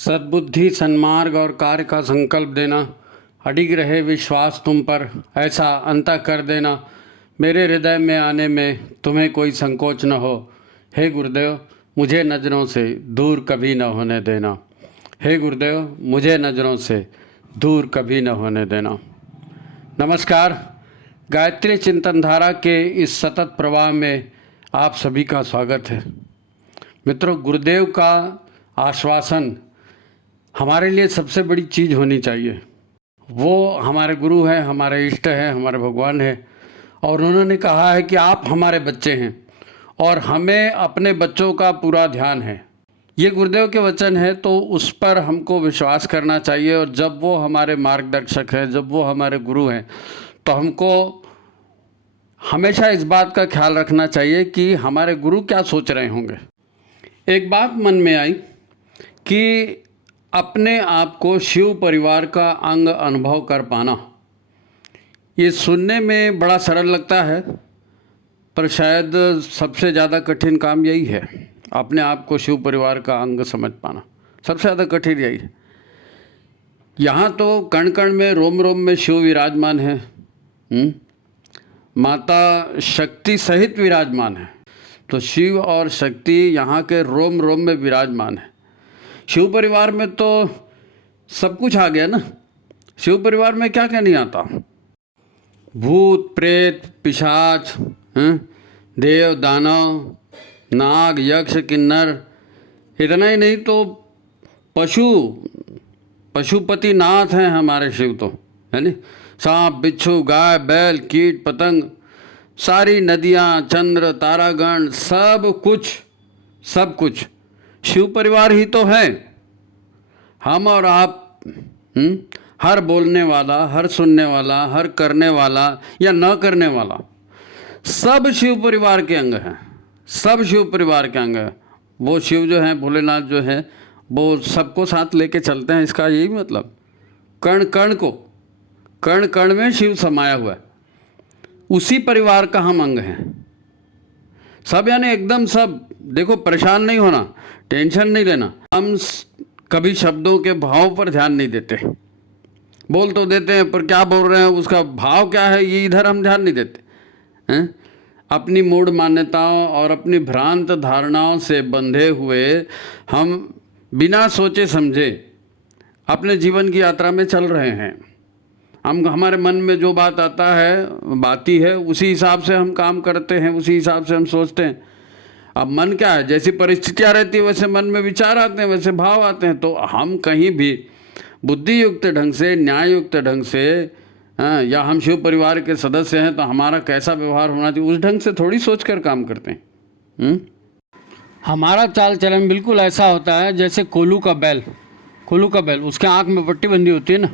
सद्बुद्धि सन्मार्ग और कार्य का संकल्प देना, अडिग रहे विश्वास तुम पर, ऐसा अंतः कर देना, मेरे हृदय में आने में तुम्हें कोई संकोच न हो। हे गुरुदेव, मुझे नज़रों से दूर कभी न होने देना। हे गुरुदेव, मुझे नज़रों से दूर कभी न होने देना। नमस्कार। गायत्री चिंतन धारा के इस सतत प्रवाह में आप सभी का स्वागत है। मित्रों, गुरुदेव का आश्वासन हमारे लिए सबसे बड़ी चीज़ होनी चाहिए। वो हमारे गुरु हैं, हमारे इष्ट हैं, हमारे भगवान हैं, और उन्होंने कहा है कि आप हमारे बच्चे हैं और हमें अपने बच्चों का पूरा ध्यान है। ये गुरुदेव के वचन है, तो उस पर हमको विश्वास करना चाहिए। और जब वो हमारे मार्गदर्शक हैं, जब वो हमारे गुरु हैं, तो हमको हमेशा इस बात का ख्याल रखना चाहिए कि हमारे गुरु क्या सोच रहे होंगे। एक बात मन में आई कि अपने आप को शिव परिवार का अंग अनुभव कर पाना, ये सुनने में बड़ा सरल लगता है, पर शायद सबसे ज़्यादा कठिन काम यही है। अपने आप को शिव परिवार का अंग समझ पाना सबसे ज़्यादा कठिन यही है। यहाँ तो कण कण में, रोम रोम में शिव विराजमान है, माता शक्ति सहित विराजमान है। तो शिव और शक्ति यहाँ के रोम रोम में विराजमान है। शिव परिवार में तो सब कुछ आ गया ना। शिव परिवार में क्या क्या नहीं आता? भूत प्रेत पिशाच, देव दानव, नाग यक्ष किन्नर। इतना ही नहीं तो पशुपति नाथ हैं हमारे शिव, तो है नी। सांप बिच्छू गाय बैल कीट पतंग, सारी नदियाँ चंद्र तारागण, सब कुछ शिव परिवार ही तो है। हम और आप, हर बोलने वाला, हर सुनने वाला, हर करने वाला या न करने वाला, सब शिव परिवार के अंग हैं। सब शिव परिवार के अंग हैं। वो शिव जो हैं, भोलेनाथ जो है, वो सबको साथ लेके चलते हैं। इसका यही मतलब, कण कण में शिव समाया हुआ है। उसी परिवार का हम अंग हैं। सब यानी एकदम सब। देखो, परेशान नहीं होना, टेंशन नहीं लेना। हम कभी शब्दों के भाव पर ध्यान नहीं देते। बोल तो देते हैं, पर क्या बोल रहे हैं, उसका भाव क्या है, ये इधर हम ध्यान नहीं देते हैं। अपनी मूढ़ मान्यताओं और अपनी भ्रांत धारणाओं से बंधे हुए हम बिना सोचे समझे अपने जीवन की यात्रा में चल रहे हैं। हमारे मन में जो बात आता है, बाती है, उसी हिसाब से हम काम करते हैं, उसी हिसाब से हम सोचते हैं। अब मन क्या है, जैसी परिस्थितियाँ रहती है वैसे मन में विचार आते हैं, वैसे भाव आते हैं। तो हम कहीं भी बुद्धि युक्त ढंग से, न्याय युक्त ढंग से, या हम शिव परिवार के सदस्य हैं तो हमारा कैसा व्यवहार होना चाहिए, उस ढंग से थोड़ी सोच कर काम करते हैं। हमारा चाल चलन बिल्कुल ऐसा होता है जैसे कोल्हू का बैल, उसके आँख में पट्टी बंधी होती है ना।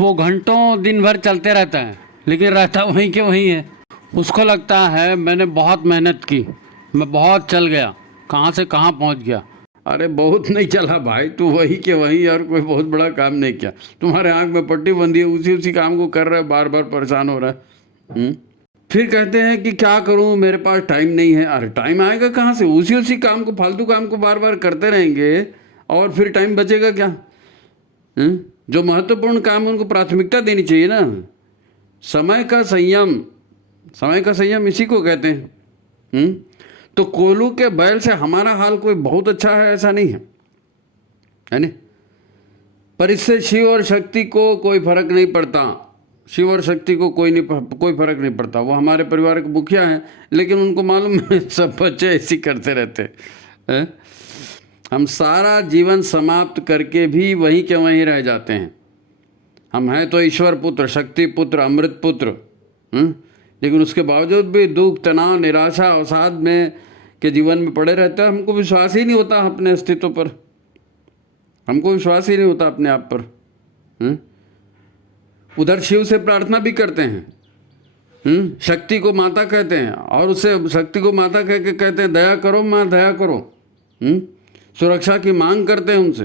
वो घंटों दिन भर चलते रहता है, लेकिन रहता वहीं के वहीं है। उसको लगता है मैंने बहुत मेहनत की, मैं बहुत चल गया, कहाँ से कहाँ पहुँच गया। अरे बहुत नहीं चला भाई, तू वहीं के वहीं, और कोई बहुत बड़ा काम नहीं किया। तुम्हारे आँख में पट्टी बंधी है, उसी काम को कर रहा है, बार बार परेशान हो रहा है। फिर कहते हैं कि क्या करूं, मेरे पास टाइम नहीं है। अरे टाइम आएगा कहाँ से? उसी काम को, फालतू काम को बार बार करते रहेंगे और फिर टाइम बचेगा क्या? जो महत्वपूर्ण काम उनको प्राथमिकता देनी चाहिए ना। समय का संयम इसी को कहते हैं। तो कोल्हू के बैल से हमारा हाल कोई बहुत अच्छा है ऐसा नहीं है ना। पर इससे शिव और शक्ति को कोई फर्क नहीं पड़ता। शिव और शक्ति को कोई फर्क नहीं पड़ता। वो हमारे परिवार के मुखिया हैं, लेकिन उनको मालूम है सब बच्चे ऐसे करते रहते हैं। हम सारा जीवन समाप्त करके भी वहीं के वहीं रह जाते हैं। हम हैं तो ईश्वर पुत्र, शक्ति पुत्र, अमृत पुत्र, लेकिन उसके बावजूद भी दुख, तनाव, निराशा, अवसाद में के जीवन में पड़े रहते हैं। हमको विश्वास ही नहीं होता अपने अस्तित्व पर, हमको विश्वास ही नहीं होता अपने आप पर। उधर शिव से प्रार्थना भी करते हैं, शक्ति को माता कहते हैं, और उससे शक्ति को माता कह के कहते हैं दया करो माँ, दया करो। सुरक्षा की मांग करते हैं उनसे,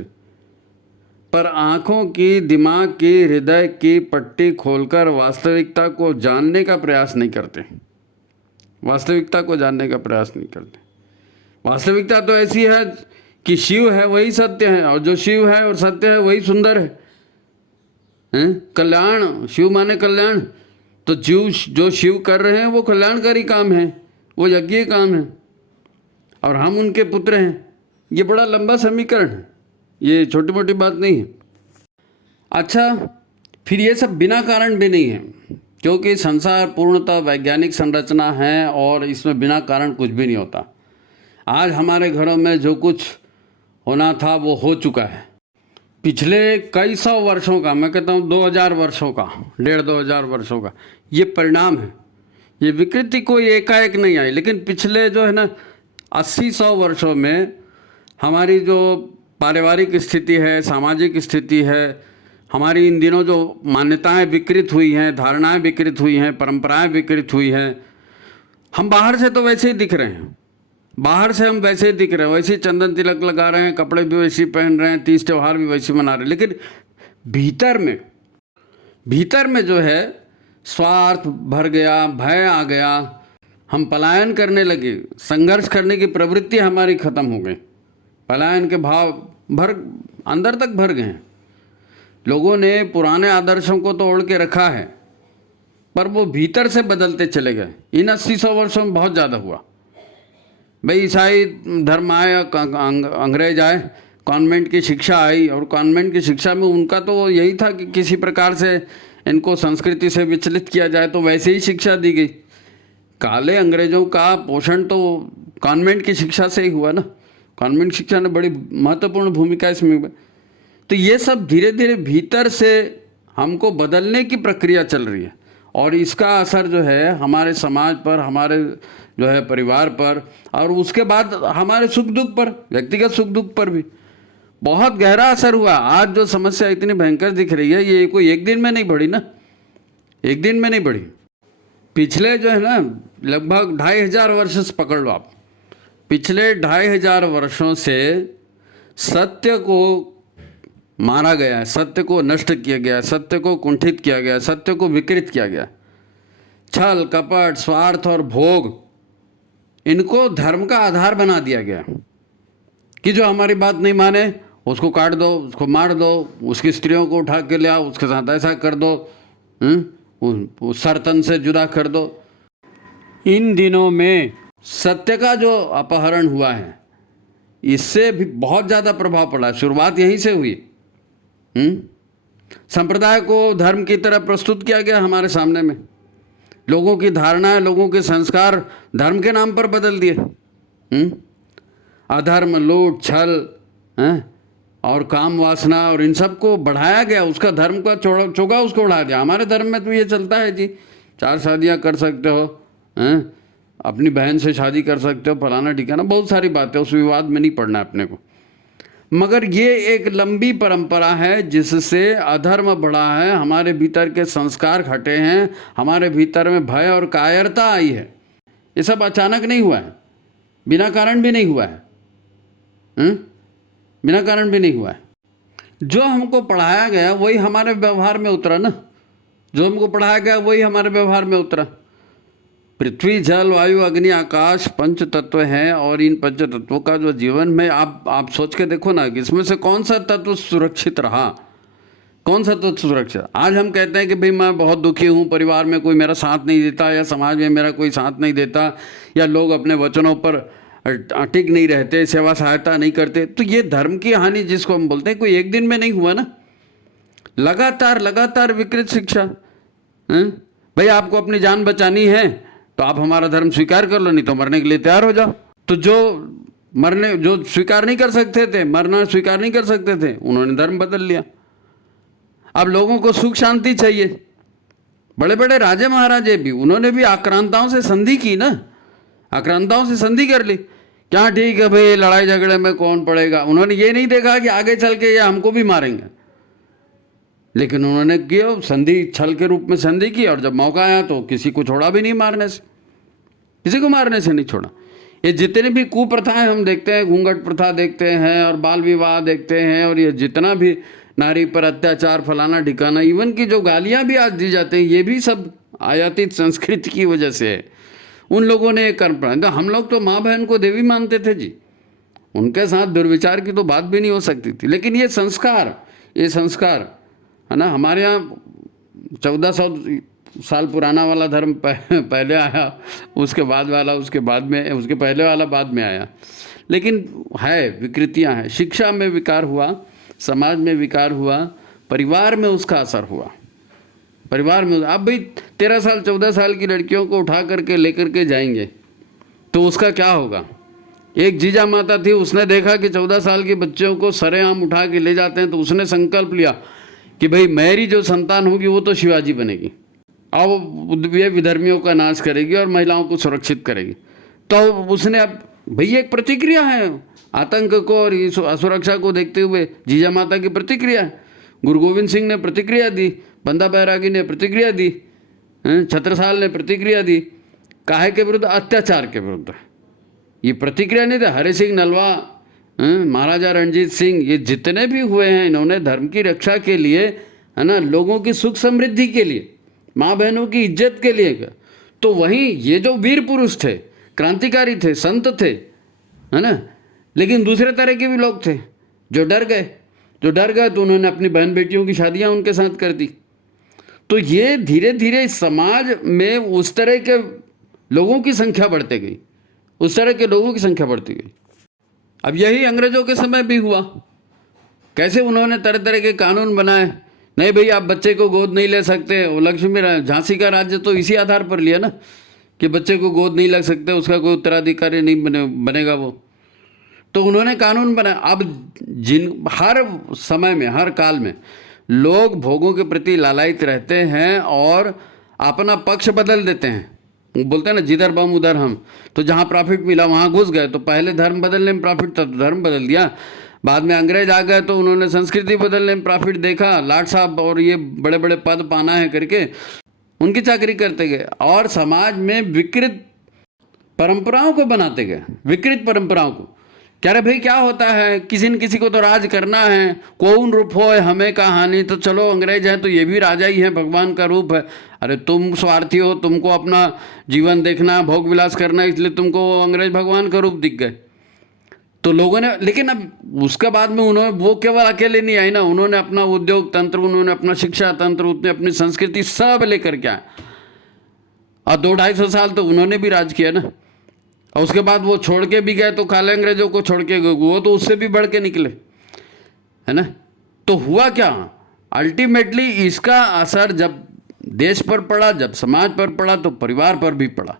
पर आँखों की, दिमाग की, हृदय की पट्टी खोलकर वास्तविकता को जानने का प्रयास नहीं करते। वास्तविकता तो ऐसी है कि शिव है वही सत्य है, और जो शिव है और सत्य है वही सुंदर है। कल्याण, शिव माने कल्याण, तो जो शिव कर रहे हैं वो कल्याणकारी काम है, वो यज्ञ काम है, और हम उनके पुत्र हैं। ये बड़ा लंबा समीकरण है, ये छोटी मोटी बात नहीं है। अच्छा, फिर ये सब बिना कारण भी नहीं है, क्योंकि संसार पूर्णतः वैज्ञानिक संरचना है और इसमें बिना कारण कुछ भी नहीं होता। आज हमारे घरों में जो कुछ होना था वो हो चुका है। पिछले कई सौ वर्षों का, मैं कहता हूँ 2000 वर्षों का, 1500 वर्षों का ये परिणाम है। ये विकृति कोई एकाएक नहीं आई, लेकिन पिछले जो है ना 80-100 वर्षों में हमारी जो पारिवारिक स्थिति है, सामाजिक स्थिति है, हमारी इन दिनों जो मान्यताएं विकृत हुई हैं, धारणाएं विकृत हुई हैं, परंपराएं विकृत हुई हैं। हम बाहर से तो वैसे ही दिख रहे हैं, बाहर से हम वैसे ही दिख रहे हैं, वैसे ही चंदन तिलक लगा रहे हैं, कपड़े भी वैसे ही पहन रहे हैं, तीज त्यौहार भी वैसे ही मना रहे हैं, लेकिन भीतर में जो है स्वार्थ भर गया, भय आ गया, हम पलायन करने लगे, संघर्ष करने की प्रवृत्ति हमारी खत्म हो गई, पलायन के भाव अंदर तक भर गए हैं। लोगों ने पुराने आदर्शों को तो ओढ़ के रखा है, पर वो भीतर से बदलते चले गए। इन 80-100 वर्षों में बहुत ज़्यादा हुआ। भाई ईसाई धर्म आए, अंग्रेज आए, कॉन्वेंट की शिक्षा आई, और कॉन्वेंट की शिक्षा में उनका तो यही था कि किसी प्रकार से इनको संस्कृति से विचलित किया जाए, तो वैसे ही शिक्षा दी गई। काले अंग्रेजों का पोषण तो कॉन्वेंट की शिक्षा से ही हुआ ना, कॉन्वेंट शिक्षा ने बड़ी महत्वपूर्ण भूमिका इसमें। तो ये सब धीरे धीरे भीतर से हमको बदलने की प्रक्रिया चल रही है, और इसका असर जो है हमारे समाज पर, हमारे जो है परिवार पर, और उसके बाद हमारे सुख दुख पर, व्यक्तिगत सुख दुख पर भी बहुत गहरा असर हुआ। आज जो समस्या इतनी भयंकर दिख रही है, ये कोई एक दिन में नहीं बढ़ी ना, एक दिन में नहीं बढ़ी। पिछले जो है ना लगभग 2500 वर्ष पकड़ लो आप, पिछले 2500 वर्षों से सत्य को मारा गया है, सत्य को नष्ट किया गया है, सत्य को कुंठित किया गया है, सत्य को विकृत किया गया। छल कपट स्वार्थ और भोग, इनको धर्म का आधार बना दिया गया कि जो हमारी बात नहीं माने उसको काट दो, उसको मार दो, उसकी स्त्रियों को उठा के ले आओ, उसके साथ ऐसा कर दो, सरतन से जुदा कर दो। इन दिनों में सत्य का जो अपहरण हुआ है, इससे भी बहुत ज़्यादा प्रभाव पड़ा है। शुरुआत यहीं से हुई। संप्रदाय को धर्म की तरह प्रस्तुत किया गया हमारे सामने में, लोगों की धारणाएं, लोगों के संस्कार धर्म के नाम पर बदल दिए। अधर्म, लूट, छल और काम वासना और इन सब को बढ़ाया गया, उसका धर्म का चोगा उसको उड़ा दिया। हमारे धर्म में तो ये चलता है जी, 4 शादियां कर सकते हो, अपनी बहन से शादी कर सकते हो, फलाना ठिकाना, बहुत सारी बातें, उस विवाद में नहीं पड़ना है अपने को। मगर ये एक लंबी परंपरा है जिससे अधर्म बढ़ा है, हमारे भीतर के संस्कार घटे हैं, हमारे भीतर में भय और कायरता आई है। ये सब अचानक नहीं हुआ है, बिना कारण भी नहीं हुआ है, बिना कारण भी नहीं हुआ है। जो हमको पढ़ाया गया वही हमारे व्यवहार में उतरा ना, जो हमको पढ़ाया गया वही हमारे व्यवहार में उतरा। पृथ्वी, जल, वायु, अग्नि, आकाश 5 तत्व हैं, और इन 5 तत्वों का जो जीवन में आप सोच के देखो ना कि इसमें से कौन सा तत्व सुरक्षित रहा, कौन सा तत्व सुरक्षित। आज हम कहते हैं कि भाई मैं बहुत दुखी हूँ, परिवार में कोई मेरा साथ नहीं देता, या समाज में मेरा कोई साथ नहीं देता, या लोग अपने वचनों पर टिक नहीं रहते, सेवा सहायता नहीं करते। तो ये धर्म की हानि जिसको हम बोलते हैं, कोई एक दिन में नहीं हुआ ना, लगातार विकृत शिक्षा। भाई आपको अपनी जान बचानी है तो आप हमारा धर्म स्वीकार कर लो, नहीं तो मरने के लिए तैयार हो जाओ। तो जो स्वीकार नहीं कर सकते थे, मरना स्वीकार नहीं कर सकते थे, उन्होंने धर्म बदल लिया। अब लोगों को सुख शांति चाहिए। बड़े बड़े राजे महाराजे भी, उन्होंने भी आक्रांताओं से संधि की ना, आक्रांताओं से संधि कर ली। क्या ठीक है भाई, लड़ाई झगड़े में कौन पड़ेगा। उन्होंने ये नहीं देखा कि आगे चल के ये हमको भी मारेंगे, लेकिन उन्होंने किया संधि, छल के रूप में संधि की, और जब मौका आया तो किसी को छोड़ा भी नहीं मारने से, किसी को मारने से नहीं छोड़ा। ये जितने भी कुप्रथाएं हम देखते हैं, घूंघट प्रथा देखते हैं, और बाल विवाह देखते हैं, और ये जितना भी नारी पर अत्याचार, फलाना ठिकाना, इवन की जो गालियां भी आज दी जाती हैं, ये भी सब आयातित संस्कृति की वजह से है। उन लोगों ने कर्म, हम लोग तो माँ बहन को देवी मानते थे जी, उनके साथ दुर्विचार की तो बात भी नहीं हो सकती थी। लेकिन ये संस्कार है ना, हमारे यहाँ 1400 साल पुराना वाला धर्म पहले आया, उसके बाद वाला उसके बाद में, उसके पहले वाला बाद में आया। लेकिन है, विकृतियां हैं। शिक्षा में विकार हुआ, समाज में विकार हुआ, परिवार में उसका असर हुआ। परिवार में अब भाई 13 साल 14 साल की लड़कियों को उठा करके लेकर के जाएंगे तो उसका क्या होगा। एक जीजा माता थी, उसने देखा कि 14 साल के बच्चों को सरेआम उठा के ले जाते हैं, तो उसने संकल्प लिया कि भाई मेरी जो संतान होगी वो तो शिवाजी बनेगी, अब ये विधर्मियों का नाश करेगी और महिलाओं को सुरक्षित करेगी। तो उसने, अब भाई एक प्रतिक्रिया है आतंक को और असुरक्षा को देखते हुए, जीजा माता की प्रतिक्रिया है। गुरु गोविंद सिंह ने प्रतिक्रिया दी, बंदा बैरागी ने प्रतिक्रिया दी, छत्रसाल ने प्रतिक्रिया दी। काहे के विरुद्ध? अत्याचार के विरुद्ध। ये प्रतिक्रिया नहीं थे। हरि सिंह नलवा, महाराजा रणजीत सिंह, ये जितने भी हुए हैं, इन्होंने धर्म की रक्षा के लिए, है ना, लोगों की सुख समृद्धि के लिए, माँ बहनों की इज्जत के लिए। तो वहीं ये जो वीर पुरुष थे, क्रांतिकारी थे, संत थे, है ना, लेकिन दूसरे तरह के भी लोग थे जो डर गए तो उन्होंने अपनी बहन बेटियों की शादियां उनके साथ कर दी। तो ये धीरे धीरे समाज में उस तरह के लोगों की संख्या बढ़ती गई, अब यही अंग्रेजों के समय भी हुआ। कैसे उन्होंने तरह तरह के कानून बनाए, नहीं भाई आप बच्चे को गोद नहीं ले सकते। वो लक्ष्मी झांसी का राज्य तो इसी आधार पर लिया ना कि बच्चे को गोद नहीं लग सकते, उसका कोई उत्तराधिकारी नहीं बनेगा वो। तो उन्होंने कानून बनाया। अब हर समय में, हर काल में लोग भोगों के प्रति लालायित रहते हैं और अपना पक्ष बदल देते हैं। बोलते हैं ना, जिधर बम उधर हम। तो जहाँ प्रॉफिट मिला वहाँ घुस गए। तो पहले धर्म बदलने में प्रॉफिट था तो धर्म बदल दिया, बाद में अंग्रेज आ गए तो उन्होंने संस्कृति बदलने में प्रॉफिट देखा। लाट साहब और ये बड़े बड़े पद पाना है करके उनकी चाकरी करते गए और समाज में विकृत परंपराओं को बनाते गए। विकृत परंपराओं को, क्या रे भाई क्या होता है, किसी न किसी को तो राज करना है, कौन रूप हो हमें कहानी, तो चलो अंग्रेज हैं तो ये भी राजा ही है, भगवान का रूप है। अरे तुम स्वार्थी हो, तुमको अपना जीवन देखना, भोग विलास करना, इसलिए तुमको अंग्रेज भगवान का रूप दिख गए। तो लोगों ने, लेकिन अब उसके बाद में उन्होंने, वो केवल अकेले नहीं आई ना, उन्होंने अपना उद्योग तंत्र, उन्होंने अपना शिक्षा तंत्र, उन्होंने अपनी संस्कृति सब लेकर के आए। और 200-250 साल तो उन्होंने भी राज किया ना। और उसके बाद वो छोड़ के भी गए तो काले अंग्रेजों को छोड़ के गए, वो तो उससे भी बढ़ के निकले, है ना। तो हुआ क्या, अल्टीमेटली इसका असर जब देश पर पड़ा, जब समाज पर पड़ा, तो परिवार पर भी पड़ा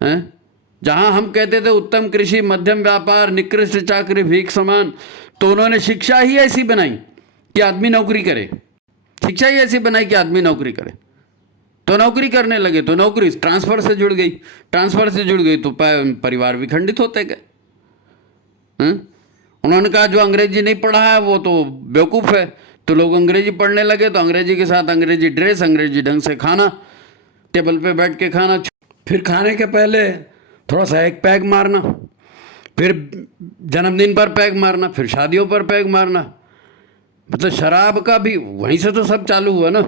है। जहां हम कहते थे उत्तम कृषि, मध्यम व्यापार, निकृष्ट चाकरी, भीख समान, तो उन्होंने शिक्षा ही ऐसी बनाई कि आदमी नौकरी करे। शिक्षा ही ऐसी बनाई कि आदमी नौकरी करे, तो नौकरी करने लगे। तो नौकरी ट्रांसफर से जुड़ गई तो परिवार विखंडित होते गए। उन्होंने कहा जो अंग्रेजी नहीं पढ़ा है वो तो बेवकूफ़ है, तो लोग अंग्रेजी पढ़ने लगे। तो अंग्रेजी के साथ अंग्रेजी ड्रेस, अंग्रेजी ढंग से खाना, टेबल पे बैठ के खाना, फिर खाने के पहले थोड़ा सा एक पैग मारना, फिर जन्मदिन पर पैग मारना, फिर शादियों पर पैग मारना। मतलब शराब का भी वहीं से तो सब चालू हुआ ना,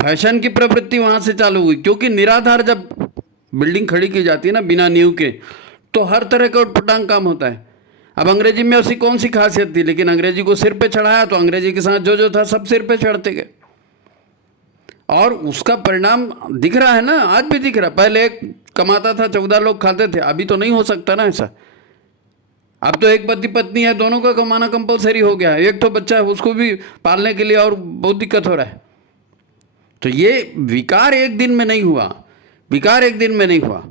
फैशन की प्रवृत्ति वहाँ से चालू हुई। क्योंकि निराधार जब बिल्डिंग खड़ी की जाती है ना बिना नींव के, तो हर तरह का उटपटांग काम होता है। अब अंग्रेजी में उसकी कौन सी खासियत थी, लेकिन अंग्रेजी को सिर पे चढ़ाया तो अंग्रेजी के साथ जो जो था सब सिर पे चढ़ते गए और उसका परिणाम दिख रहा है ना, आज भी दिख रहा। पहले एक कमाता था, 14 लोग खाते थे, अभी तो नहीं हो सकता ना ऐसा। अब तो एक पति पत्नी है, दोनों का कमाना कंपलसरी हो गया है। एक तो बच्चा है, उसको भी पालने के लिए और बहुत दिक्कत हो रहा है। तो ये विकार एक दिन में नहीं हुआ,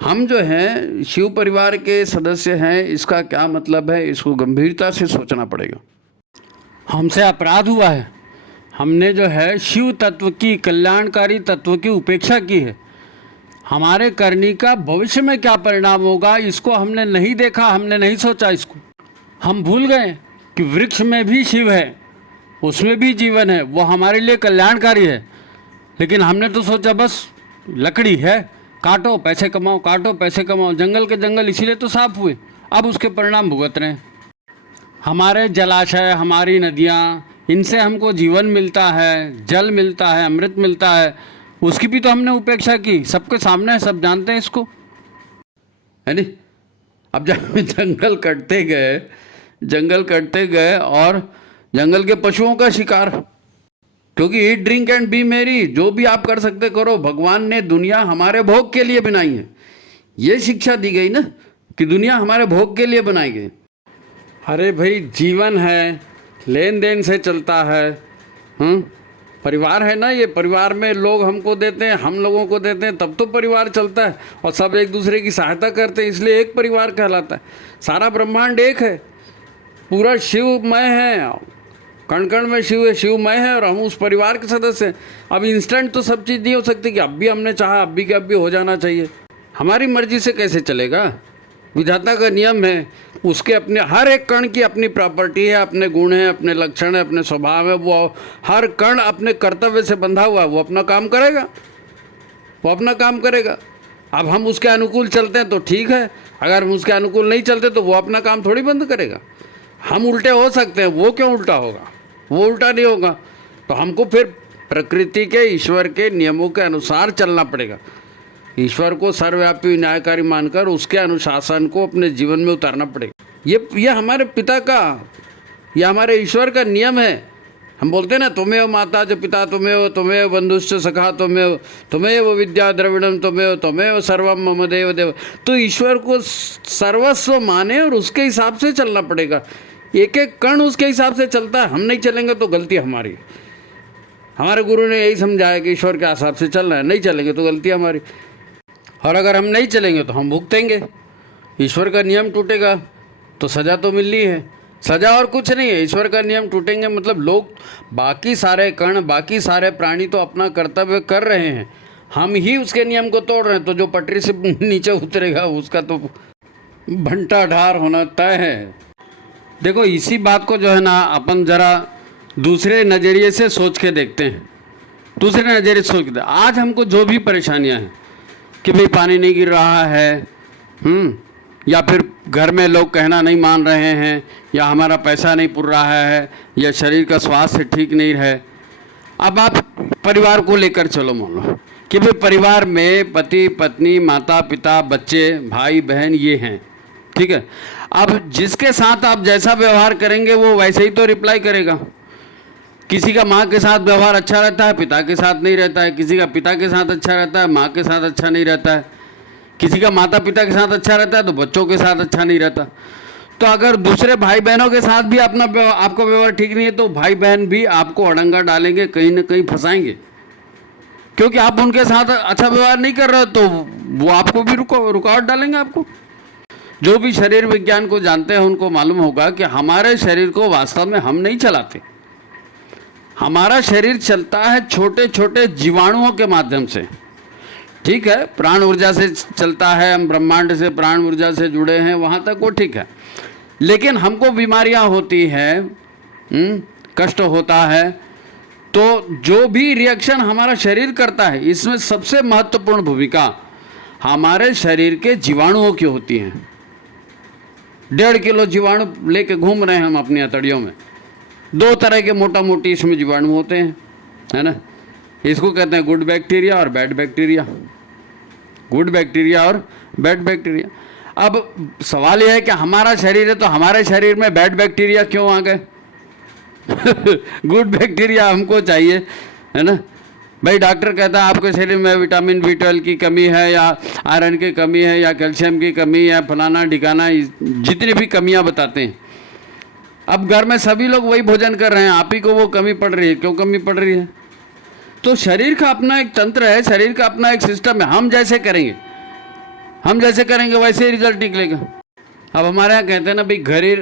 हम जो हैं शिव परिवार के सदस्य हैं, इसका क्या मतलब है, इसको गंभीरता से सोचना पड़ेगा। हमसे अपराध हुआ है, हमने जो है शिव तत्व की, कल्याणकारी तत्व की उपेक्षा की है। हमारे करनी का भविष्य में क्या परिणाम होगा इसको हमने नहीं देखा, हमने नहीं सोचा इसको। हम भूल गए कि वृक्ष में भी शिव है, उसमें भी जीवन है, वो हमारे लिए कल्याणकारी है। लेकिन हमने तो सोचा बस लकड़ी है, काटो पैसे कमाओ, जंगल के जंगल इसीलिए तो साफ हुए, अब उसके परिणाम भुगत रहे हैं। हमारे जलाशय, हमारी नदियाँ, इनसे हमको जीवन मिलता है, जल मिलता है, अमृत मिलता है, उसकी भी तो हमने उपेक्षा की। सबके सामने है, सब जानते हैं इसको, है नहीं। अब जब जंगल कटते गए और जंगल के पशुओं का शिकार, क्योंकि ईट ड्रिंक एंड बी मेरी, जो भी आप कर सकते करो, भगवान ने दुनिया हमारे भोग के लिए बनाई है। ये शिक्षा दी गई ना कि दुनिया हमारे भोग के लिए बनाई गई। अरे भाई जीवन है, लेन देन से चलता है। परिवार है ना, ये परिवार में लोग हमको देते हैं, हम लोगों को देते हैं, तब तो परिवार चलता है और सब एक दूसरे की सहायता करते हैं, इसलिए एक परिवार कहलाता है। सारा ब्रह्मांड एक है, पूरा शिवमय है, कण कण में शिव है, शिवमय है और हम उस परिवार के सदस्य हैं। अब इंस्टेंट तो सब चीज़ नहीं हो सकती कि अब भी हमने चाहा अब भी कि अब भी हो जाना चाहिए। हमारी मर्जी से कैसे चलेगा? विधाता का नियम है, उसके अपने हर एक कण की अपनी प्रॉपर्टी है, अपने गुण है, अपने लक्षण है, अपने स्वभाव है। वो हर कण अपने कर्तव्य से बंधा हुआ है, वो अपना काम करेगा, वो अपना काम करेगा। अब हम उसके अनुकूल चलते हैं तो ठीक है, अगर हम उसके अनुकूल नहीं चलते तो वो अपना काम थोड़ी बंद करेगा। हम उल्टे हो सकते हैं, वो क्यों उल्टा होगा? वो उल्टा नहीं होगा। तो हमको फिर प्रकृति के, ईश्वर के नियमों के अनुसार चलना पड़ेगा। ईश्वर को सर्वव्यापी न्यायकारी मानकर उसके अनुशासन को अपने जीवन में उतारना पड़ेगा। ये हमारे पिता का, ये हमारे ईश्वर का नियम है। हम बोलते हैं ना, त्वमेव माता च पिता त्वमेव बंधुश्च सखा त्वमेव विद्या द्रविणम त्वमेव सर्वम मम देव देव। तो ईश्वर को सर्वस्व माने और उसके हिसाब से चलना पड़ेगा। एक एक कण उसके हिसाब से चलता है, हम नहीं चलेंगे तो गलती हमारी। हमारे गुरु ने यही समझाया कि ईश्वर के हिसाब से चलना है, नहीं चलेंगे तो गलती हमारी। और अगर हम नहीं चलेंगे तो हम भुगतेंगे। ईश्वर का नियम टूटेगा तो सज़ा तो मिलनी है, सज़ा और कुछ नहीं है। ईश्वर का नियम टूटेंगे मतलब लोग, बाकी सारे कण, बाकी सारे प्राणी तो अपना कर्तव्य कर रहे हैं, हम ही उसके नियम को तोड़ रहे हैं। तो जो पटरी से नीचे उतरेगा उसका तो भंटा ढार होना तय है। देखो, इसी बात को जो है ना अपन ज़रा दूसरे नज़रिए से सोच के देखते हैं, दूसरे नज़रिए से सोच के। आज हमको जो भी परेशानियां हैं कि भाई पानी नहीं गिर रहा है, या फिर घर में लोग कहना नहीं मान रहे हैं, या हमारा पैसा नहीं पुर रहा है, या शरीर का स्वास्थ्य ठीक नहीं है। अब आप परिवार को लेकर चलो, मान लो कि भाई परिवार में पति पत्नी, माता पिता, बच्चे, भाई बहन ये हैं, ठीक है। अब जिसके साथ आप जैसा व्यवहार करेंगे वो वैसे ही तो रिप्लाई करेगा। किसी का माँ के साथ व्यवहार अच्छा रहता है, पिता के साथ नहीं रहता है। किसी का पिता के साथ अच्छा रहता है, माँ के साथ अच्छा नहीं रहता है। किसी का माता पिता के साथ अच्छा रहता है तो बच्चों के साथ अच्छा नहीं रहता। तो अगर दूसरे भाई बहनों के साथ भी आपका व्यवहार ठीक नहीं है तो भाई बहन भी आपको अड़ंगा डालेंगे, कहीं ना कहीं फंसाएंगे, क्योंकि आप उनके साथ अच्छा व्यवहार नहीं कर रहे हो तो वो आपको भी रुकावट डालेंगे। आपको जो भी शरीर विज्ञान को जानते हैं उनको मालूम होगा कि हमारे शरीर को वास्तव में हम नहीं चलाते। हमारा शरीर चलता है छोटे छोटे जीवाणुओं के माध्यम से, ठीक है। प्राण ऊर्जा से चलता है, हम ब्रह्मांड से प्राण ऊर्जा से जुड़े हैं, वहाँ तक वो ठीक है। लेकिन हमको बीमारियाँ होती हैं, कष्ट होता है, तो जो भी रिएक्शन हमारा शरीर करता है इसमें सबसे महत्वपूर्ण भूमिका हमारे शरीर के जीवाणुओं की होती है। 1.5 किलो जीवाणु लेके घूम रहे हैं हम अपनी हथेलियों में। 2 तरह के मोटा मोटी इसमें जीवाणु होते हैं, है ना। इसको कहते हैं गुड बैक्टीरिया और बैड बैक्टीरिया, गुड बैक्टीरिया और बैड बैक्टीरिया। अब सवाल यह है कि हमारा शरीर है तो हमारे शरीर में बैड बैक्टीरिया क्यों आ गए? गुड बैक्टीरिया हमको चाहिए, है ना। भाई डॉक्टर कहता है आपके शरीर में विटामिन B12 की कमी है, या आयरन की कमी है, या कैल्शियम की कमी है, फलाना ठिकाना, जितनी भी कमियां बताते हैं। अब घर में सभी लोग वही भोजन कर रहे हैं, आप ही को वो कमी पड़ रही है। क्यों कमी पड़ रही है? तो शरीर का अपना एक तंत्र है, शरीर का अपना एक सिस्टम है। हम जैसे करेंगे वैसे ही रिजल्ट निकलेगा। अब हमारे यहाँ कहते हैं ना भाई,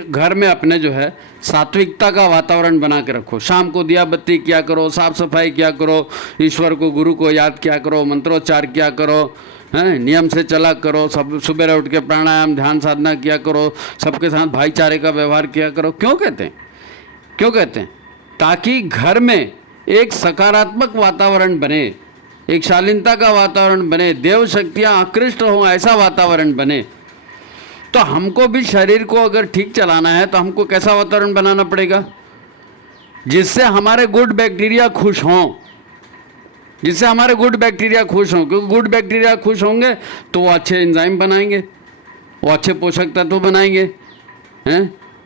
घर में अपने जो है सात्विकता का वातावरण बना के रखो। शाम को दिया बत्ती किया करो, साफ सफाई किया करो, ईश्वर को, गुरु को याद किया करो, मंत्रोच्चार किया करो, हैं, नियम से चला करो, सब सुबह उठ के प्राणायाम ध्यान साधना किया करो, सबके साथ भाईचारे का व्यवहार किया करो। क्यों कहते हैं? ताकि घर में एक सकारात्मक वातावरण बने, एक शालीनता का वातावरण बने, देव शक्तियाँ आकृष्ट हों, ऐसा वातावरण बने। तो हमको भी शरीर को अगर ठीक चलाना है तो हमको कैसा वातावरण बनाना पड़ेगा? जिससे हमारे गुड बैक्टीरिया खुश हों, क्योंकि गुड बैक्टीरिया खुश होंगे तो वो अच्छे एंजाइम बनाएंगे, वो अच्छे पोषक तत्व बनाएंगे, हैं,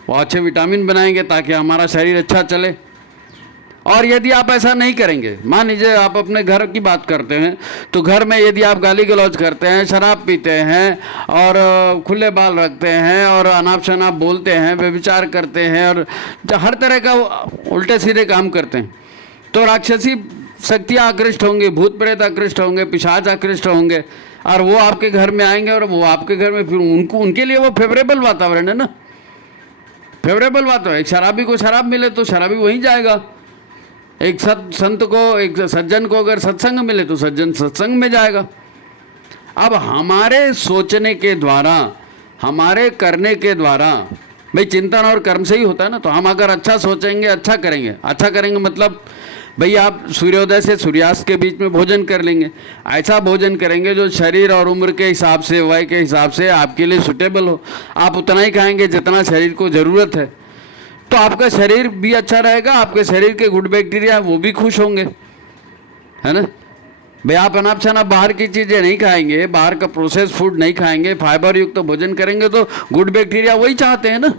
वो अच्छे विटामिन बनाएंगे ताकि हमारा शरीर अच्छा चले। और यदि आप ऐसा नहीं करेंगे, मान लीजिए आप अपने घर की बात करते हैं, तो घर में यदि आप गाली गलौज करते हैं, शराब पीते हैं और खुले बाल रखते हैं और अनाप शनाप बोलते हैं, व्यभिचार करते हैं और हर तरह का उल्टे सीधे काम करते हैं, तो राक्षसी शक्तियाँ आकृष्ट होंगी, भूत प्रेत आकृष्ट होंगे, पिशाच आकृष्ट होंगे और वो आपके घर में आएंगे और वो आपके घर में फिर उनके लिए वो फेवरेबल वातावरण है ना, फेवरेबल वातावरण। एक शराबी को शराब मिले तो शराबी वहीं जाएगा, एक संत को, एक सज्जन को अगर सत्संग मिले तो सज्जन सत्संग में जाएगा। अब हमारे सोचने के द्वारा, हमारे करने के द्वारा, भाई चिंतन और कर्म से ही होता है ना, तो हम अगर अच्छा सोचेंगे, अच्छा करेंगे, अच्छा करेंगे मतलब भाई आप सूर्योदय से सूर्यास्त के बीच में भोजन कर लेंगे, ऐसा भोजन करेंगे जो शरीर और उम्र के हिसाब से, वय के हिसाब से आपके लिए सूटेबल हो। आप उतना ही खाएंगे जितना शरीर को ज़रूरत है, तो आपका शरीर भी अच्छा रहेगा, आपके शरीर के गुड बैक्टीरिया वो भी खुश होंगे, है ना। भाई आप अनाप शनाप बाहर की चीज़ें नहीं खाएंगे, बाहर का प्रोसेस फूड नहीं खाएंगे, फाइबर युक्त तो भोजन करेंगे, तो गुड बैक्टीरिया वही चाहते हैं ना।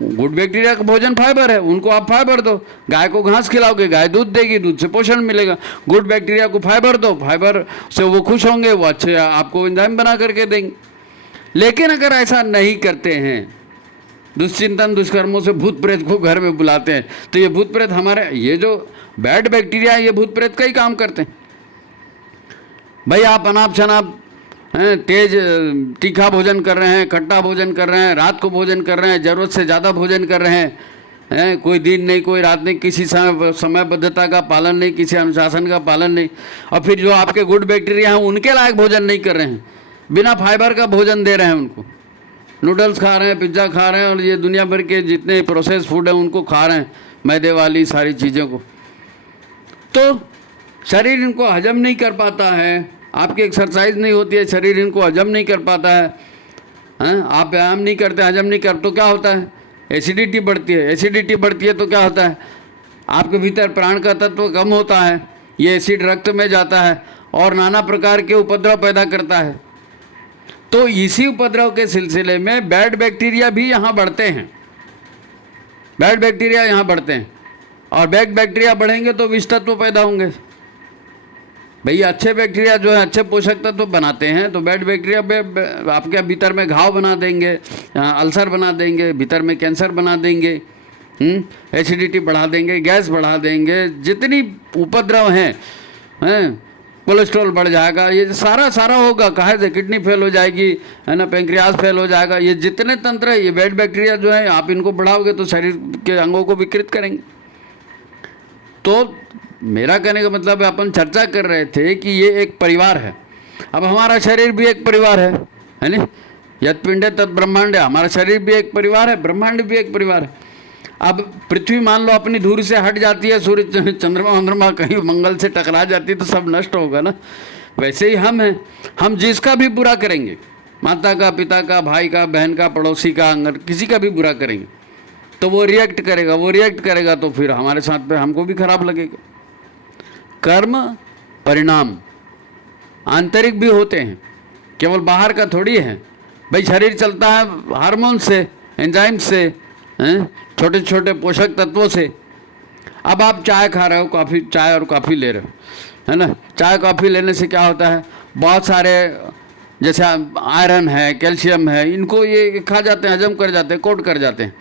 गुड बैक्टीरिया का भोजन फाइबर है, उनको आप फाइबर दो। गाय को घास खिलाओगे, गाय दूध देगी, दूध से पोषण मिलेगा। गुड बैक्टीरिया को फाइबर दो, फाइबर से वो खुश होंगे, वो अच्छे आपको एंजाइम बना करके देंगे। लेकिन अगर ऐसा नहीं करते हैं, दुश्चिंतन दुष्कर्मों से भूत प्रेत को घर में बुलाते हैं, तो ये भूत प्रेत हमारे, ये जो बैड बैक्टीरिया है, ये भूत प्रेत का ही काम करते हैं। भाई आप अनाप शनाप तेज तीखा भोजन कर रहे हैं, खट्टा भोजन कर रहे हैं, रात को भोजन कर रहे हैं, ज़रूरत से ज़्यादा भोजन कर रहे हैं, कोई दिन नहीं, कोई रात नहीं, किसी समयबद्धता का पालन नहीं, किसी अनुशासन का पालन नहीं, और फिर जो आपके गुड बैक्टीरिया हैं उनके लायक भोजन नहीं कर रहे हैं, बिना फाइबर का भोजन दे रहे हैं उनको, नूडल्स खा रहे हैं, पिज्ज़ा खा रहे हैं और ये दुनिया भर के जितने प्रोसेस फूड हैं उनको खा रहे हैं, मैदे वाली सारी चीज़ों को, तो शरीर इनको हजम नहीं कर पाता है। आपकी एक्सरसाइज नहीं होती है, शरीर इनको हजम नहीं कर पाता है, आप व्यायाम नहीं करते, हजम नहीं कर, तो क्या होता है, एसिडिटी बढ़ती है। एसिडिटी बढ़ती है तो क्या होता है, आपके भीतर प्राण का तत्व कम होता है, ये एसिड रक्त में जाता है और नाना प्रकार के उपद्रव पैदा करता है। तो इसी उपद्रव के सिलसिले में बैड बैक्टीरिया भी यहाँ बढ़ते हैं, बैड बैक्टीरिया यहाँ बढ़ते हैं, और बैड बैक्टीरिया बढ़ेंगे तो विष तत्व पैदा होंगे। भाई अच्छे बैक्टीरिया जो है अच्छे पोषक तत्व बनाते हैं, तो बैड बैक्टीरिया आपके भीतर में घाव बना देंगे, अल्सर बना देंगे, भीतर में कैंसर बना देंगे, एसिडिटी बढ़ा देंगे, गैस बढ़ा देंगे, जितनी उपद्रव हैं, कोलेस्ट्रॉल बढ़ जाएगा, ये सारा होगा, कहे से किडनी फेल हो जाएगी, है ना, पेंक्रियाज फेल हो जाएगा, ये जितने तंत्र है, ये बैड बैक्टीरिया जो है आप इनको बढ़ाओगे तो शरीर के अंगों को विकृत करेंगे। तो मेरा कहने का मतलब है, अपन चर्चा कर रहे थे कि ये एक परिवार है। अब हमारा शरीर भी एक परिवार है ना, यत् पिंडे तत् ब्रह्मांड है, हमारा शरीर भी एक परिवार है, ब्रह्मांड भी एक परिवार है। अब पृथ्वी मान लो अपनी धूरी से हट जाती है, सूर्य चंद्रमा कहीं मंगल से टकरा जाती है तो सब नष्ट होगा ना। वैसे ही हम हैं, हम जिसका भी बुरा करेंगे, माता का, पिता का, भाई का, बहन का, पड़ोसी का, किसी का भी बुरा करेंगे तो वो रिएक्ट करेगा, वो रिएक्ट करेगा तो फिर हमारे साथ पे हमको भी खराब लगेगा। कर्म परिणाम आंतरिक भी होते हैं, केवल बाहर का थोड़ी है। भाई शरीर चलता है हार्मोन से, एंजाइम से, छोटे छोटे पोषक तत्वों से। अब आप चाय खा रहे हो, कॉफ़ी, चाय और कॉफ़ी ले रहे हो, है ना। चाय कॉफ़ी लेने से क्या होता है, बहुत सारे जैसे आयरन है, कैल्शियम है, इनको ये खा जाते हैं, हजम कर जाते हैं, कोट कर जाते हैं।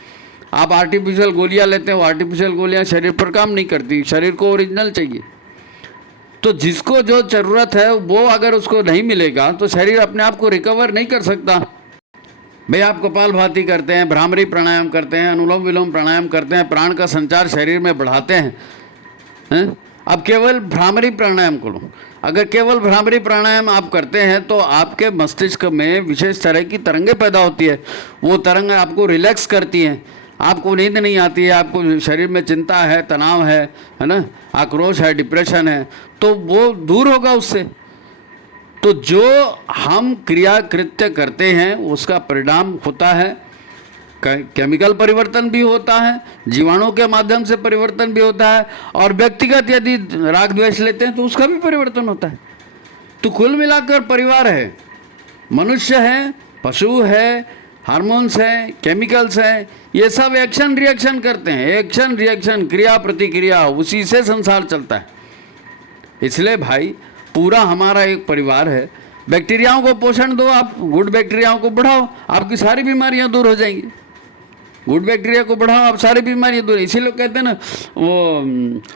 आप आर्टिफिशियल गोलियां लेते हो, आर्टिफिशियल गोलियां शरीर पर काम नहीं करती, शरीर को ओरिजिनल चाहिए। तो जिसको जो ज़रूरत है वो अगर उसको नहीं मिलेगा तो शरीर अपने आप को रिकवर नहीं कर सकता। भाई आप कपालभाति करते हैं, भ्रामरी प्राणायाम करते हैं, अनुलोम विलोम प्राणायाम करते हैं, प्राण का संचार शरीर में बढ़ाते हैं, अब केवल भ्रामरी प्राणायाम करो। अगर केवल भ्रामरी प्राणायाम आप करते हैं तो आपके मस्तिष्क में विशेष तरह की तरंगें पैदा होती है, वो तरंगें आपको रिलैक्स करती हैं, आपको नींद नहीं आती है, आपको शरीर में चिंता है, तनाव है ना, आक्रोश है, डिप्रेशन है, तो वो दूर होगा उससे। तो जो हम क्रिया कृत्य करते हैं उसका परिणाम होता है, केमिकल परिवर्तन भी होता है, जीवाणु के माध्यम से परिवर्तन भी होता है, और व्यक्तिगत यदि राग द्वेष लेते हैं तो उसका भी परिवर्तन होता है। तो कुल मिलाकर परिवार है, मनुष्य है, पशु है, हार्मोन्स हैं, केमिकल्स हैं, ये सब एक्शन रिएक्शन करते हैं, एक्शन रिएक्शन, क्रिया प्रतिक्रिया, उसी से संसार चलता है। इसलिए भाई पूरा हमारा एक परिवार है। बैक्टीरियाओं को पोषण दो, आप गुड बैक्टीरियाओं को बढ़ाओ, आपकी सारी बीमारियां दूर हो जाएंगी। गुड बैक्टीरिया को बढ़ाओ, आप सारी बीमारियां दूर। इसी लोग कहते हैं ना, वो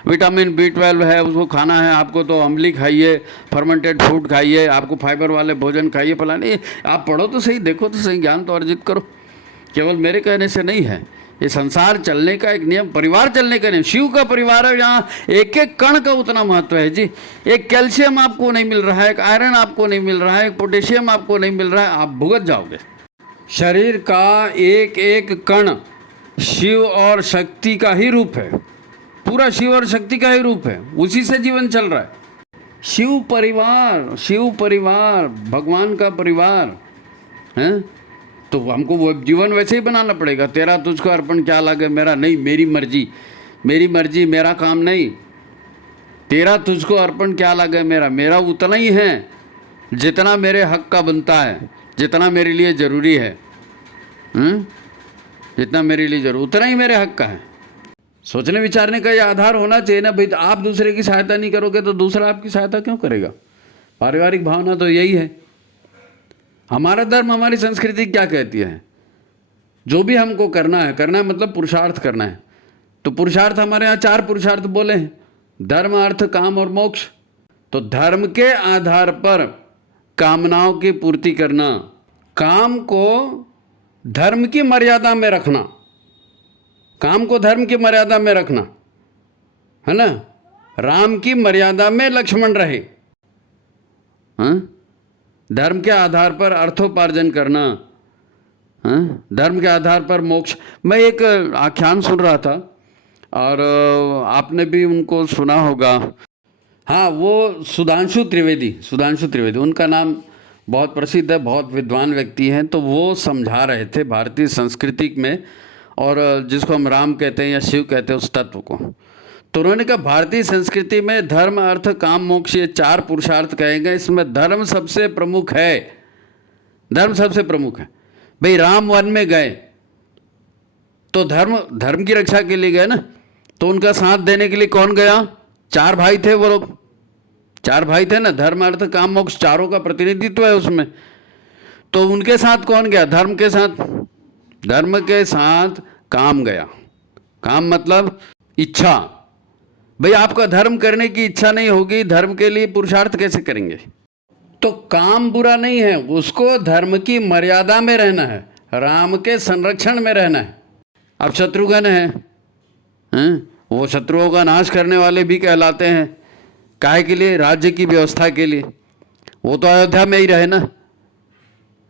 विटामिन B12 है, उसको खाना है आपको, तो अम्ली खाइए, फर्मेंटेड फूड खाइए, आपको फाइबर वाले भोजन खाइए, फलाने। आप पढ़ो तो सही, देखो तो सही, ज्ञान तो अर्जित करो। केवल मेरे कहने से नहीं है, ये संसार चलने का एक नियम, परिवार चलने का नियम। शिव का परिवार है, यहाँ एक एक कण का उतना महत्व है जी। एक कैल्शियम आपको नहीं मिल रहा है, एक आयरन आपको नहीं मिल रहा है, एक पोटेशियम आपको नहीं मिल रहा है, आप भुगत जाओगे। शरीर का एक एक कण शिव और शक्ति का ही रूप है, पूरा शिव और शक्ति का ही रूप है, उसी से जीवन चल रहा है। शिव परिवार, शिव परिवार, भगवान का परिवार है, तो हमको वो जीवन वैसे ही बनाना पड़ेगा। तेरा तुझको अर्पण क्या लगे, मेरा नहीं, मेरी मर्जी, मेरी मर्जी, मेरा काम नहीं। तेरा तुझको अर्पण क्या लगे, मेरा उतना ही है जितना मेरे हक का बनता है, जितना मेरे लिए ज़रूरी है। जितना मेरे लिए जरूर, उतना ही मेरे हक का है। सोचने विचारने का ये आधार होना चाहिए ना भाई। आप दूसरे की सहायता नहीं करोगे तो दूसरा आपकी सहायता क्यों करेगा? पारिवारिक भावना तो यही है। हमारा धर्म, हमारी संस्कृति क्या कहती है? जो भी हमको करना है मतलब पुरुषार्थ करना है। तो पुरुषार्थ हमारे यहाँ 4 पुरुषार्थ बोले हैं, धर्म, अर्थ, काम और मोक्ष। तो धर्म के आधार पर कामनाओं की पूर्ति करना, काम को धर्म की मर्यादा में रखना, काम को धर्म की मर्यादा में रखना, है ना। राम की मर्यादा में लक्ष्मण रहे। हाँ, धर्म के आधार पर अर्थोपार्जन करना, हाँ, धर्म के आधार पर मोक्ष। मैं एक आख्यान सुन रहा था और आपने भी उनको सुना होगा। हाँ, वो सुधांशु त्रिवेदी, उनका नाम बहुत प्रसिद्ध है, बहुत विद्वान व्यक्ति हैं। तो वो समझा रहे थे भारतीय संस्कृति में, और जिसको हम राम कहते हैं या शिव कहते हैं, उस तत्व को। तो उन्होंने कहा भारतीय संस्कृति में धर्म, अर्थ, काम, मोक्ष, ये 4 पुरुषार्थ कहे गए। इसमें धर्म सबसे प्रमुख है, धर्म सबसे प्रमुख है। भाई राम वन में गए तो धर्म की रक्षा के लिए गए ना, तो उनका साथ देने के लिए कौन गया? 4 भाई थे वो लोग, 4 भाई थे ना, धर्म, अर्थ, काम, मोक्ष, चारों का प्रतिनिधित्व है उसमें। तो उनके साथ कौन गया? धर्म के साथ काम गया। काम मतलब इच्छा। भाई आपका धर्म करने की इच्छा नहीं होगी, धर्म के लिए पुरुषार्थ कैसे करेंगे? तो काम बुरा नहीं है, उसको धर्म की मर्यादा में रहना है, राम के संरक्षण में रहना है। अब शत्रुघ्न है, वो शत्रुओं का नाश करने वाले भी कहलाते हैं। काहे के लिए? राज्य की व्यवस्था के लिए। वो तो अयोध्या में ही रहे ना,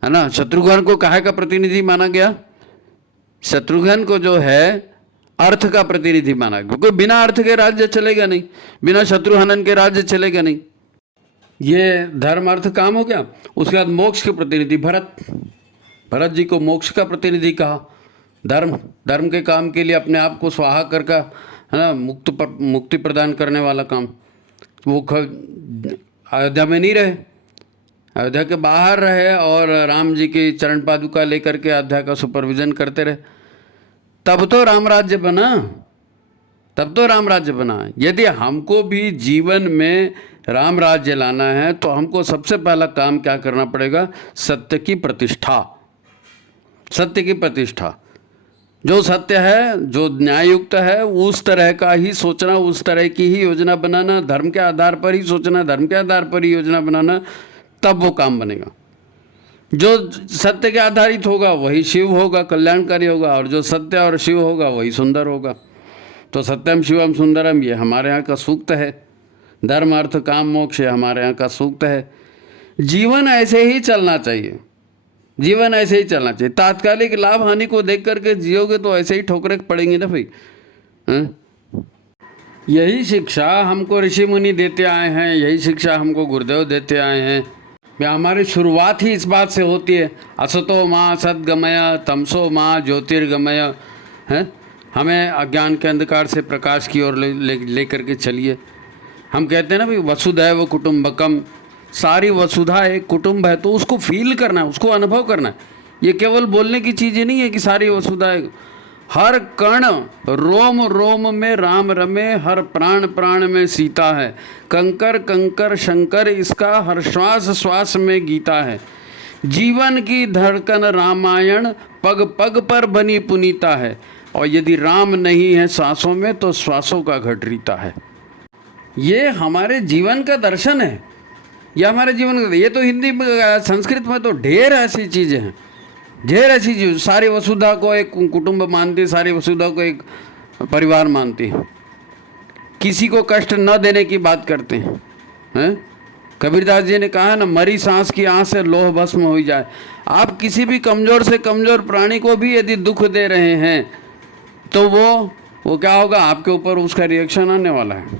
है ना। शत्रुघ्न को काहे का प्रतिनिधि माना गया? शत्रुघ्न को जो है अर्थ का प्रतिनिधि माना गया, क्योंकि बिना अर्थ के राज्य चलेगा नहीं, बिना शत्रुहनन के राज्य चलेगा नहीं। ये धर्म, अर्थ, काम हो गया। उसके बाद मोक्ष के प्रतिनिधि भरत जी को मोक्ष का प्रतिनिधि कहा। धर्म के काम के लिए अपने आप को स्वाहा कर का, है ना, मुक्ति प्रदान करने वाला काम। वो अयोध्या में नहीं रहे, अयोध्या के बाहर रहे और राम जी की चरण पादुका लेकर के अयोध्या का सुपरविजन करते रहे। तब तो राम राज्य बना। यदि हमको भी जीवन में राम राज्य लाना है तो हमको सबसे पहला काम क्या करना पड़ेगा? सत्य की प्रतिष्ठा। जो सत्य है, जो न्याययुक्त है, उस तरह का ही सोचना, उस तरह की ही योजना बनाना, धर्म के आधार पर ही सोचना, धर्म के आधार पर ही योजना बनाना, तब वो काम बनेगा। जो सत्य के आधारित होगा वही शिव होगा, कल्याणकारी होगा, और जो सत्य और शिव होगा वही सुंदर होगा। तो सत्यम शिवम सुंदरम, ये हमारे यहाँ का सूक्त है। धर्म, अर्थ, काम, मोक्ष, ये हमारे यहाँ का सूक्त है। जीवन ऐसे ही चलना चाहिए, तात्कालिक लाभ हानि को देख करके जियोगे तो ऐसे ही ठोकरें पड़ेंगी ना भाई। यही शिक्षा हमको ऋषि मुनि देते आए हैं, यही शिक्षा हमको गुरुदेव देते आए हैं। हमारी शुरुआत ही इस बात से होती है, असतो माँ सद्गमय तमसो माँ ज्योतिर्गमय। है, हमें अज्ञान के अंधकार से प्रकाश की ओर ले करके चलिए। हम कहते हैं ना भाई, वसुधैव कुटुंबकम, सारी वसुधा एक कुटुंब है, तो उसको फील करना है, उसको अनुभव करना है। ये केवल बोलने की चीज़ नहीं है कि सारी वसुधा एक, हर कण रोम रोम में राम रमे, हर प्राण प्राण में सीता है, कंकर कंकर शंकर इसका, हर श्वास श्वास में गीता है, जीवन की धड़कन रामायण, पग पग पर बनी पुनीता है, और यदि राम नहीं है सांसों में तो श्वासों का घट रीता है। ये हमारे जीवन का दर्शन है, ये हमारे जीवन का, ये तो हिंदी में, संस्कृत में तो ढेर ऐसी चीज़ें हैं, ढेर ऐसी चीज़। सारी वसुधा को एक कुटुंब मानती, सारी वसुधा को एक परिवार मानती है, किसी को कष्ट न देने की बात करते हैं। कबीरदास जी ने कहा है ना, मरी सांस की आँच से लोह भस्म हो जाए। आप किसी भी कमज़ोर से कमज़ोर प्राणी को भी यदि दुख दे रहे हैं तो वो क्या होगा, आपके ऊपर उसका रिएक्शन आने वाला है।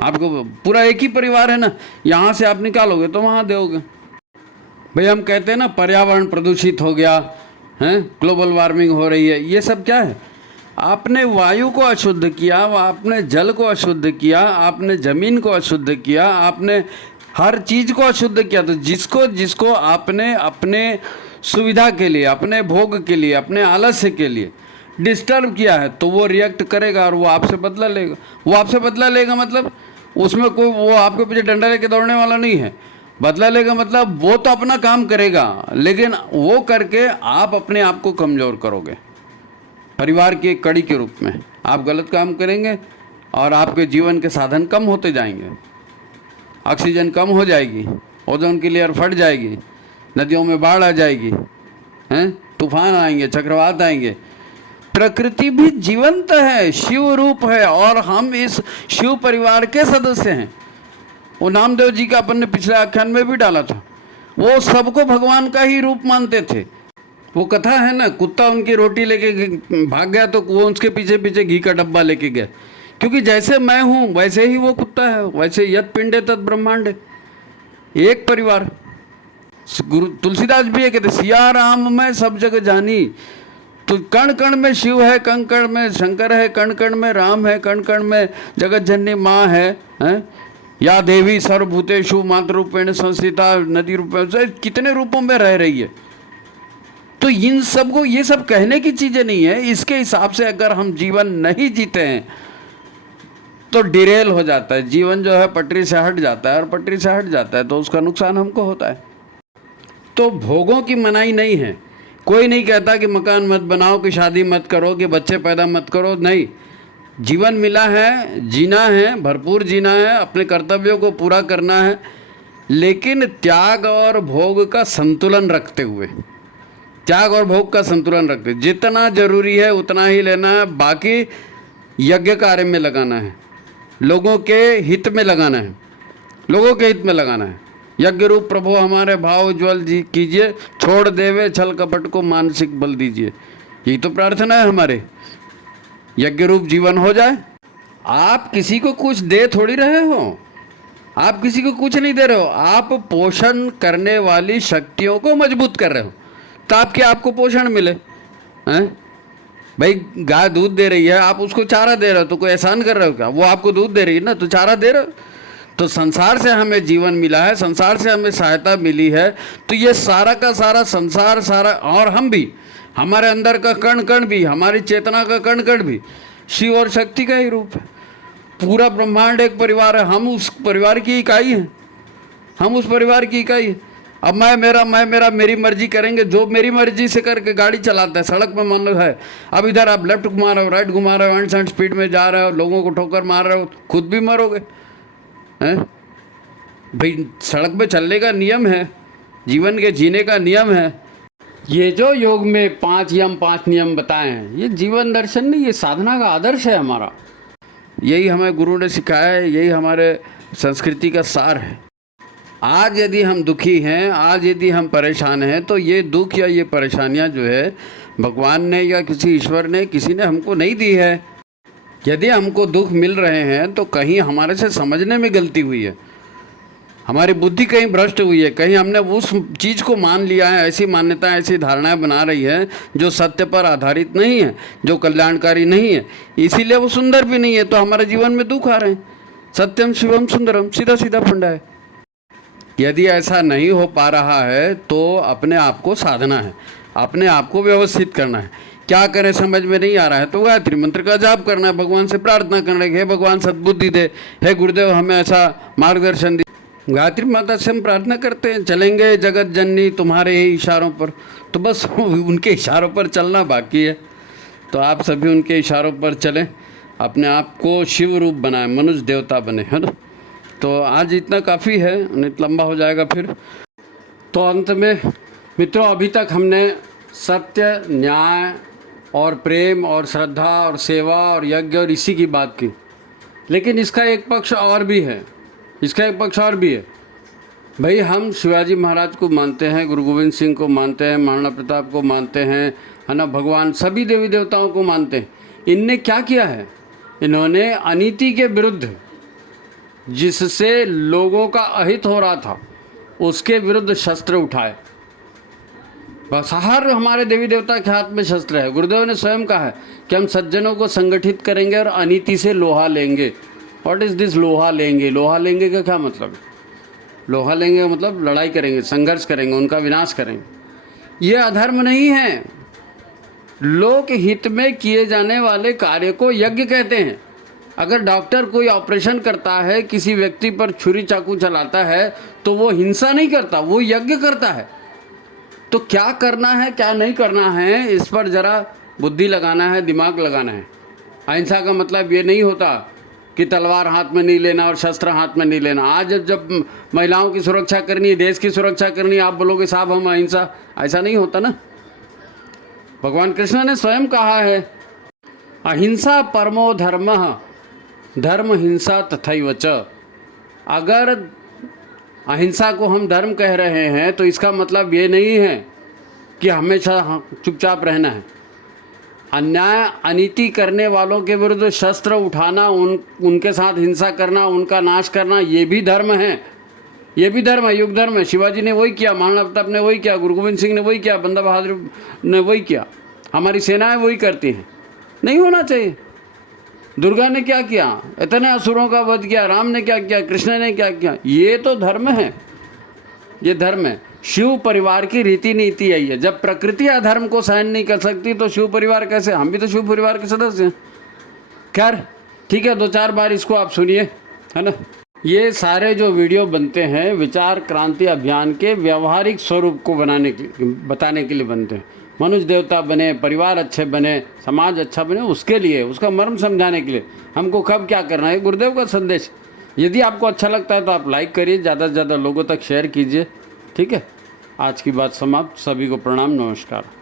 आपको पूरा एक ही परिवार है ना, यहाँ से आप निकालोगे तो वहाँ दोगे। भाई हम कहते हैं ना पर्यावरण प्रदूषित हो गया है, ग्लोबल वार्मिंग हो रही है, ये सब क्या है? आपने वायु को अशुद्ध किया, आपने जल को अशुद्ध किया, आपने ज़मीन को अशुद्ध किया, आपने हर चीज़ को अशुद्ध किया। तो जिसको जिसको आपने अपने सुविधा के लिए, अपने भोग के लिए, अपने आलस्य के लिए डिस्टर्ब किया है, तो वो रिएक्ट करेगा और वो आपसे बदला लेगा। वो आपसे बदला लेगा मतलब उसमें कोई वो आपके पीछे डंडा लेके दौड़ने वाला नहीं है। बदला लेगा मतलब वो तो अपना काम करेगा, लेकिन वो करके आप अपने आप को कमज़ोर करोगे। परिवार की एक कड़ी के रूप में आप गलत काम करेंगे और आपके जीवन के साधन कम होते जाएंगे, ऑक्सीजन कम हो जाएगी, ओजोन की लेयर फट जाएगी, नदियों में बाढ़ आ जाएगी, हैं, तूफान आएंगे, चक्रवात आएंगे। प्रकृति भी जीवंत है, शिव रूप है, और हम इस शिव परिवार के सदस्य हैं। वो नामदेव जी का अपन ने पिछले आख्यान में भी डाला था, वो सबको भगवान का ही रूप मानते थे। वो कथा है ना, कुत्ता उनकी रोटी लेके भाग गया तो वो उसके पीछे पीछे घी का डब्बा लेके गया, क्योंकि जैसे मैं हूँ वैसे ही वो कुत्ता है, वैसे यत पिंडे तत् ब्रह्मांड है, एक परिवार। गुरु तुलसीदास भी ये कहते, सिया राम मैं सब जग जानी, तो कण कण में शिव है, कण कण में शंकर है, कण कण में राम है, कण कण में जगत जननी माँ है, या देवी सर्वभूतेषु मातृरूपेण संस्थिता, नदी रूप में, कितने रूपों में रह रही है। तो इन सबको, ये सब कहने की चीज़ें नहीं है। इसके हिसाब से अगर हम जीवन नहीं जीते हैं तो डिरेल हो जाता है, जीवन जो है पटरी से हट जाता है, और पटरी से हट जाता है तो उसका नुकसान हमको होता है। तो भोगों की मनाही नहीं है। कोई नहीं कहता कि मकान मत बनाओ, कि शादी मत करो, कि बच्चे पैदा मत करो, नहीं। जीवन मिला है, जीना है, भरपूर जीना है, अपने कर्तव्यों को पूरा करना है, लेकिन त्याग और भोग का संतुलन रखते हुए, त्याग और भोग का संतुलन रखते, जितना जरूरी है उतना ही लेना है, बाकी यज्ञ कार्य में लगाना है, लोगों के हित में लगाना है, लोगों के हित में लगाना है। यज्ञ रूप प्रभु हमारे भाव उज्ज्वल जी कीजिए, छोड़ देवे छल कपट को मानसिक बल दीजिए। यही तो प्रार्थना है हमारे, यज्ञ रूप जीवन हो जाए। आप किसी को कुछ दे थोड़ी रहे हो, आप किसी को कुछ नहीं दे रहे हो, आप पोषण करने वाली शक्तियों को मजबूत कर रहे हो, ताकि आपको पोषण मिले। हैं भाई, गाय दूध दे रही है, आप उसको चारा दे रहे हो, तो कोई एहसान कर रहे हो क्या? वो आपको दूध दे रही है ना, तो चारा दे रहे हो। तो संसार से हमें जीवन मिला है, संसार से हमें सहायता मिली है, तो ये सारा का सारा संसार, सारा, और हम भी, हमारे अंदर का कण कण भी, हमारी चेतना का कण कण भी शिव और शक्ति का ही रूप है। पूरा ब्रह्मांड एक परिवार है, हम उस परिवार की इकाई हैं, हम उस परिवार की इकाई है। अब मैं मेरा मेरी मर्जी करेंगे, जो मेरी मर्जी से करके गाड़ी चलाता है, सड़क में मान लो है, अब इधर आप लेफ्ट घुमा रहे हो, राइट घुमा रहे हो, 100 स्पीड में जा रहे हो, लोगों को ठोकर मार रहे हो, खुद भी मरोगे। हैं भाई, सड़क पे चलने का नियम है, जीवन के जीने का नियम है। ये जो योग में 5 यम 5 नियम बताए हैं, ये जीवन दर्शन नहीं, ये साधना का आदर्श है हमारा। यही हमें गुरु ने सिखाया है, यही हमारे संस्कृति का सार है। आज यदि हम दुखी हैं, आज यदि हम परेशान हैं, तो ये दुख या ये परेशानियां जो है भगवान ने या किसी ईश्वर ने, किसी ने हमको नहीं दी है। यदि हमको दुख मिल रहे हैं तो कहीं हमारे से समझने में गलती हुई है, हमारी बुद्धि कहीं भ्रष्ट हुई है, कहीं हमने उस चीज़ को मान लिया है, ऐसी मान्यताएं, ऐसी धारणाएं बना रही है जो सत्य पर आधारित नहीं है, जो कल्याणकारी नहीं है, इसीलिए वो सुंदर भी नहीं है, तो हमारे जीवन में दुख आ रहे हैं। सत्यम शिवम सुंदरम, सीधा सीधा फंडा है। यदि ऐसा नहीं हो पा रहा है तो अपने आप को साधना है, अपने आप को व्यवस्थित करना है। क्या करें समझ में नहीं आ रहा है तो गायत्री मंत्र का जाप करना है, भगवान से प्रार्थना करना है, हे भगवान सद्बुद्धि दे, हे गुरुदेव हमें ऐसा मार्गदर्शन दे। गायत्री माता से हम प्रार्थना करते हैं, चलेंगे जगत जननी तुम्हारे ही इशारों पर, तो बस उनके इशारों पर चलना बाकी है। तो आप सभी उनके इशारों पर चलें, अपने आप को शिव रूप बनाएं, मनुष्य देवता बने, है ना। तो आज इतना काफ़ी है, नहीं लंबा हो जाएगा फिर। तो अंत में मित्रों, अभी तक हमने सत्य, न्याय और प्रेम और श्रद्धा और सेवा और यज्ञ और इसी की बात की, लेकिन इसका एक पक्ष और भी है, इसका एक पक्ष और भी है। भाई हम शिवाजी महाराज को मानते हैं, गुरु गोविंद सिंह को मानते हैं, महाराणा प्रताप को मानते हैं, है ना, भगवान सभी देवी देवताओं को मानते हैं। इनने क्या किया है? इन्होंने अनीति के विरुद्ध, जिससे लोगों का अहित हो रहा था, उसके विरुद्ध शस्त्र उठाए। बस हर हमारे देवी देवता के हाथ में शस्त्र है। गुरुदेव ने स्वयं कहा है कि हम सज्जनों को संगठित करेंगे और अनीति से लोहा लेंगे। व्हाट इज़ दिस लोहा लेंगे? लोहा लेंगे का क्या मतलब है? लोहा लेंगे मतलब लड़ाई करेंगे, संघर्ष करेंगे, उनका विनाश करेंगे। ये अधर्म नहीं है। लोक हित में किए जाने वाले कार्य को यज्ञ कहते हैं। अगर डॉक्टर कोई ऑपरेशन करता है, किसी व्यक्ति पर छुरी चाकू चलाता है, तो वो हिंसा नहीं करता, वो यज्ञ करता है। तो क्या करना है क्या नहीं करना है, इस पर ज़रा बुद्धि लगाना है, दिमाग लगाना है। अहिंसा का मतलब ये नहीं होता कि तलवार हाथ में नहीं लेना और शस्त्र हाथ में नहीं लेना। आज जब महिलाओं की सुरक्षा करनी है, देश की सुरक्षा करनी है, आप बोलोगे साहब हम अहिंसा, ऐसा नहीं होता ना। भगवान कृष्ण ने स्वयं कहा है, अहिंसा परमो धर्मः, धर्म हिंसा तथैव च। अगर अहिंसा को हम धर्म कह रहे हैं तो इसका मतलब ये नहीं है कि हमेशा चुपचाप रहना है। अन्याय अनीति करने वालों के विरुद्ध शस्त्र उठाना, उनके साथ हिंसा करना, उनका नाश करना, ये भी धर्म है, ये भी धर्म है, युग धर्म है। शिवाजी ने वही किया, महाराणा प्रताप ने वही किया, गुरु गोविंद सिंह ने वही किया, बंदा बहादुर ने वही किया, हमारी सेनाएं वही करती हैं। नहीं होना चाहिए। दुर्गा ने क्या किया? इतने असुरों का वध किया। राम ने क्या किया? कृष्ण ने क्या किया? ये तो धर्म है, ये धर्म है। शिव परिवार की रीति नीति यही है। जब प्रकृति अधर्म को सहन नहीं कर सकती तो शिव परिवार कैसे? हम भी तो शिव परिवार के सदस्य हैं। खैर ठीक है, 2-4 बार इसको आप सुनिए, है ना। ये सारे जो वीडियो बनते हैं विचार क्रांति अभियान के व्यवहारिक स्वरूप को बताने के लिए बनते हैं। मनुष्य देवता बने, परिवार अच्छे बने, समाज अच्छा बने, उसके लिए, उसका मर्म समझाने के लिए हमको कब क्या करना है, गुरुदेव का संदेश। यदि आपको अच्छा लगता है तो आप लाइक करिए, ज़्यादा से ज़्यादा लोगों तक शेयर कीजिए। ठीक है, आज की बात समाप्त। सभी को प्रणाम, नमस्कार।